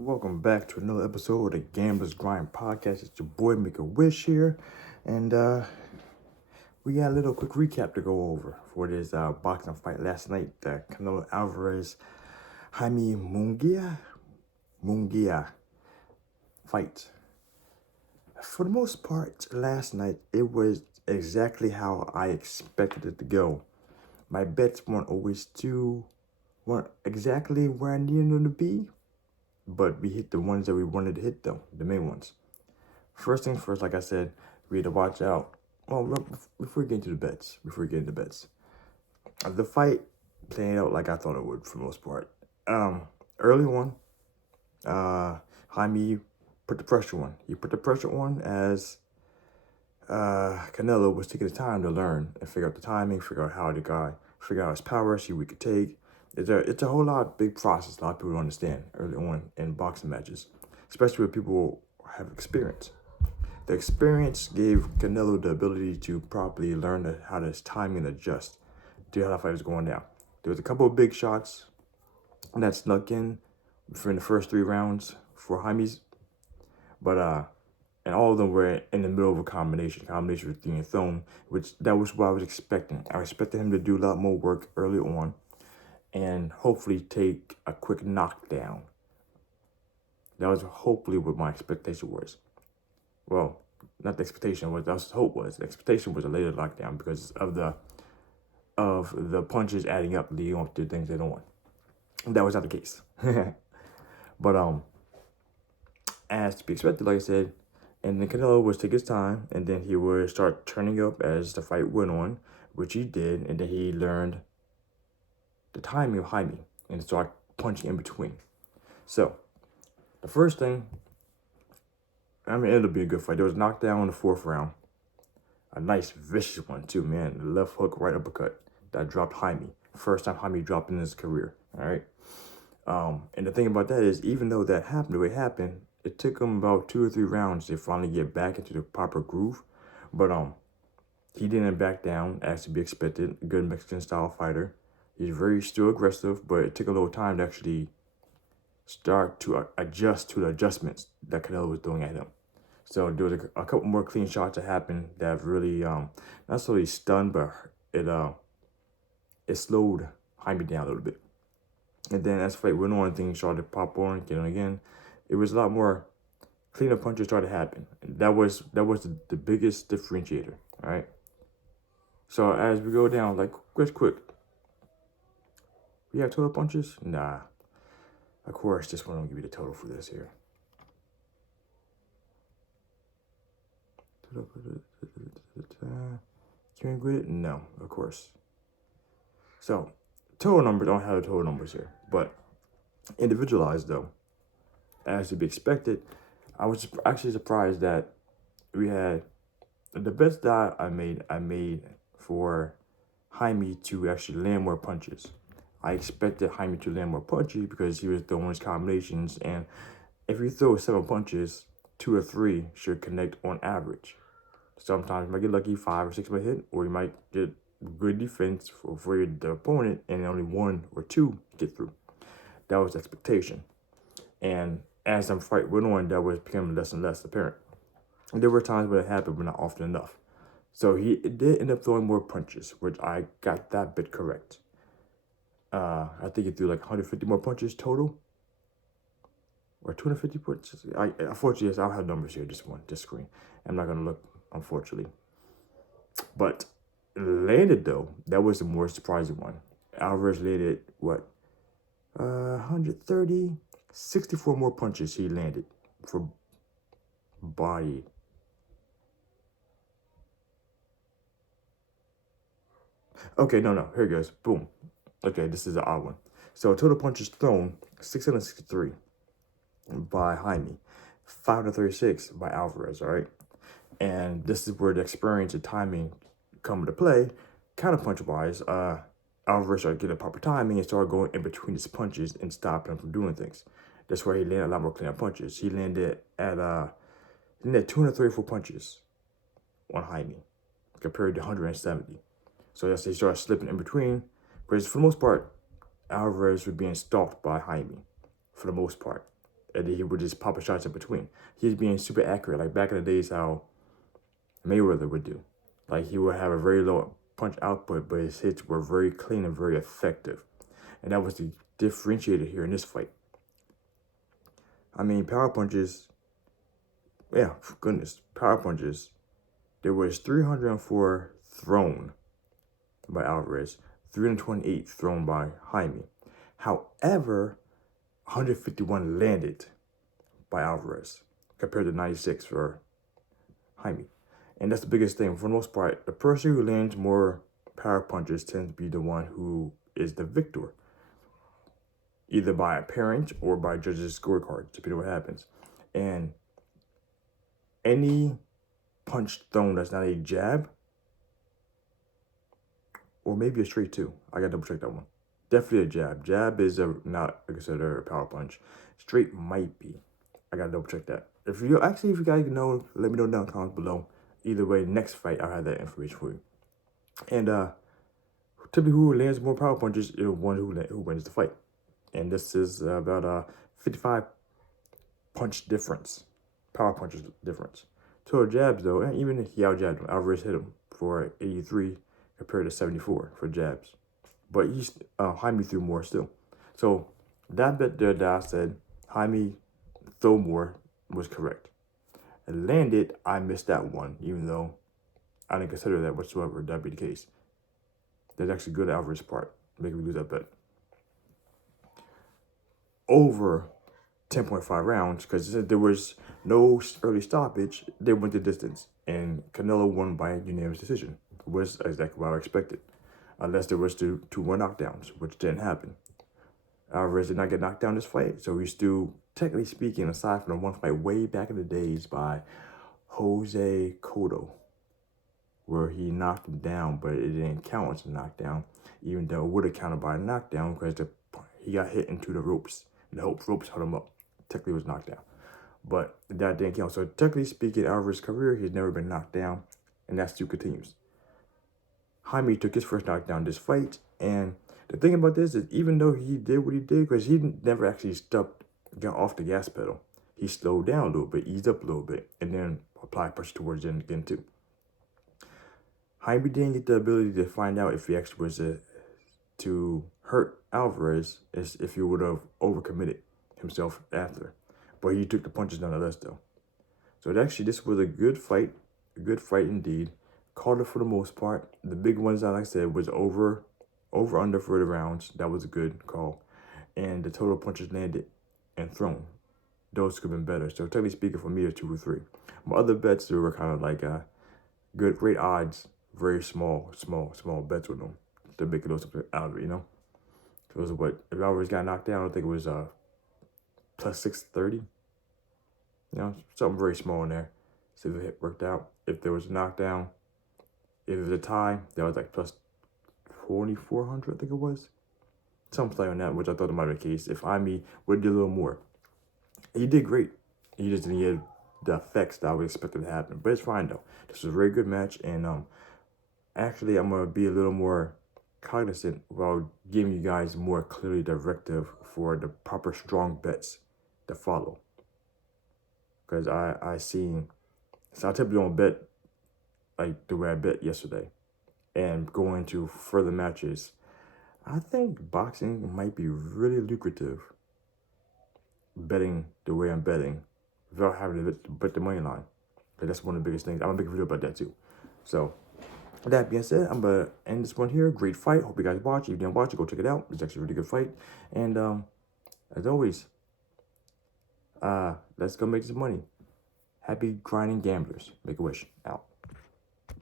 Welcome back to another episode of the Gamblers Grind Podcast. It's your boy Make a Wish here, and we got a little quick recap to go over for this boxing fight last night. The Canelo Alvarez Jaime Munguia fight. For the most part, last night it was exactly how I expected it to go. My bets weren't exactly where I needed them to be, but we hit the ones that we wanted to hit, though, the main ones. First things first, like I said, we had to watch out. Well, before we get into the bets, the fight played out like I thought it would for the most part. Early on, Jaime put the pressure on. He put the pressure on as Canelo was taking his time to learn and figure out the timing, figure out his power, see what he could take. It's a whole lot big process. A lot of people don't understand early on in boxing matches, especially when people have experience. The experience gave Canelo the ability to properly learn how to time and adjust to how the fight was going down. There was a couple of big shots that snuck in for the first 3 rounds for Jaime's, but and all of them were in the middle of a combination was being thrown, which that was what I was expecting. I expected him to do a lot more work early on and hopefully take a quick knockdown. That was hopefully what my expectation was. Well, not the expectation was, that's what hope was. The expectation was a later knockdown because of the punches adding up, leading up to things they don't want. That was not the case. But as to be expected, like I said, and then Canelo was take his time, and then he would start turning up as the fight went on, which he did, and then he learned the timing of Jaime and start punching in between. So, the first thing, it'll be a good fight. There was a knockdown in the 4th round. A nice, vicious one, too, man. The left hook, right uppercut that dropped Jaime. First time Jaime dropped in his career, all right? And the thing about that is, even though that happened the way it happened, it took him about 2 or 3 rounds to finally get back into the proper groove. But he didn't back down, as to be expected. A good Mexican-style fighter. He's very still aggressive, but it took a little time to actually start to adjust to the adjustments that Canelo was doing at him. So there was a couple more clean shots that happened that really, not necessarily stunned, but it slowed Jaime down a little bit. And then as the fight went on, things started to pop on, get on again. It was a lot more cleaner punches started to happen. And that was the biggest differentiator, all right? So as we go down, like, quick. We have total punches? Nah. Of course, this one will give you the total for this here. Can you agree it? No, of course. So, total numbers, I don't have the total numbers here. But individualized, though, as to be expected, I was actually surprised that we had the bets that I made for Jaime to actually land more punches. I expected Jaime to land more punches because he was throwing his combinations, and if you throw 7 punches, 2 or 3 should connect on average. Sometimes you might get lucky, 5 or 6 might hit, or you might get good defense for the opponent, and only 1 or 2 get through. That was the expectation. And as the fight went on, that was becoming less and less apparent. And there were times where it happened, but not often enough. So he did end up throwing more punches, which I got that bit correct. I think he threw like 150 more punches total, or 250 punches. Unfortunately, yes, I'll have numbers here. This screen. I'm not gonna look, unfortunately. But landed though, that was the more surprising one. Alvarez landed what? 130, 64 more punches he landed for body. Okay, no, here it goes. Boom. Okay, this is an odd one. So total punches thrown, 663 by Jaime, 536 by Alvarez, all right? And this is where the experience and timing come into play. Counter-punch-wise, Alvarez started getting proper timing and started going in between his punches and stopping him from doing things. That's why he landed a lot more clean punches. He landed at 234 punches on Jaime compared to 170. So yes, he started slipping in between. Because for the most part, Alvarez was being stalked by Jaime, for the most part. and then he would just pop a shots in between. He was being super accurate, like back in the days how Mayweather would do. Like he would have a very low punch output, but his hits were very clean and very effective. And that was the differentiator here in this fight. I mean, power punches, yeah, for goodness, power punches. There was 304 thrown by Alvarez, 328 thrown by Jaime. However, 151 landed by Alvarez compared to 96 for Jaime. And that's the biggest thing. For the most part, the person who lands more power punches tends to be the one who is the victor, either by appearance or by judges' scorecards, depending on what happens. And any punch thrown that's not a jab, or maybe a straight two. I gotta double check that one. Definitely a jab. Jab is not considered a power punch. Straight might be. I gotta double check that. If you guys know, let me know down in the comments below. Either way, next fight I'll have that information for you. And typically, who lands more power punches is one who wins the fight. And this is about a 55 punch difference, power punches difference. Total jabs though, and even if he out-jabbed him, Alvarez hit him for 83 compared to 74 for jabs. But Jaime threw more still. So that bet there that I said Jaime throw more was correct. It landed, I missed that one, even though I didn't consider that whatsoever. That'd be the case. That's actually good Alvarez's part, making me lose that bet. Over 10.5 rounds, because there was no early stoppage, they went the distance, and Canelo won by a unanimous decision. It was exactly what I expected, unless there was two more knockdowns, which didn't happen. Alvarez did not get knocked down this fight, so he's still, technically speaking, aside from the one fight way back in the days by Jose Cotto, where he knocked him down, but it didn't count as a knockdown, even though it would have counted by a knockdown because he got hit into the ropes. The ropes held him up. Technically was knocked down. But that didn't count. So technically speaking, Alvarez's career, he's never been knocked down, and that still continues. Jaime took his first knockdown this fight, and the thing about this is even though he did what he did, because he never actually got off the gas pedal, he slowed down a little bit, eased up a little bit, and then applied pressure towards the end again too. Jaime didn't get the ability to find out if he actually was to hurt Alvarez as if he would have overcommitted himself after. But he took the punches nonetheless though. So this was a good fight indeed. Called it for the most part. The big ones, like I said, was over under for the rounds. That was a good call. And the total punches landed and thrown. Those could have been better. So technically speaking, for me, it's 2 or 3. My other bets, they were kind of like great odds, very small bets with them to make it something out of it, you know? So it was what, if Alvarez got knocked down, I think it was plus 630. You know, something very small in there. See if it worked out. If there was a knockdown, if it was a tie, that was like plus 2,400, I think it was. Something like that, which I thought might be the case. If Jaime would do a little more. He did great. He just didn't get the effects that I would expect to happen. But it's fine though. This was a very good match, and actually I'm gonna be a little more cognizant while giving you guys more clearly directive for the proper strong bets to follow. Because I typically don't bet like the way I bet yesterday. And going to further matches, I think boxing might be really lucrative betting the way I'm betting without having to bet the money line. That's one of the biggest things. I'm gonna make a video about that too. So with that being said, I'm gonna end this one here. Great fight. Hope you guys watch. If you didn't watch it, go check it out. It's actually a really good fight. And as always, let's go make some money. Happy grinding gamblers. Make a wish. Out.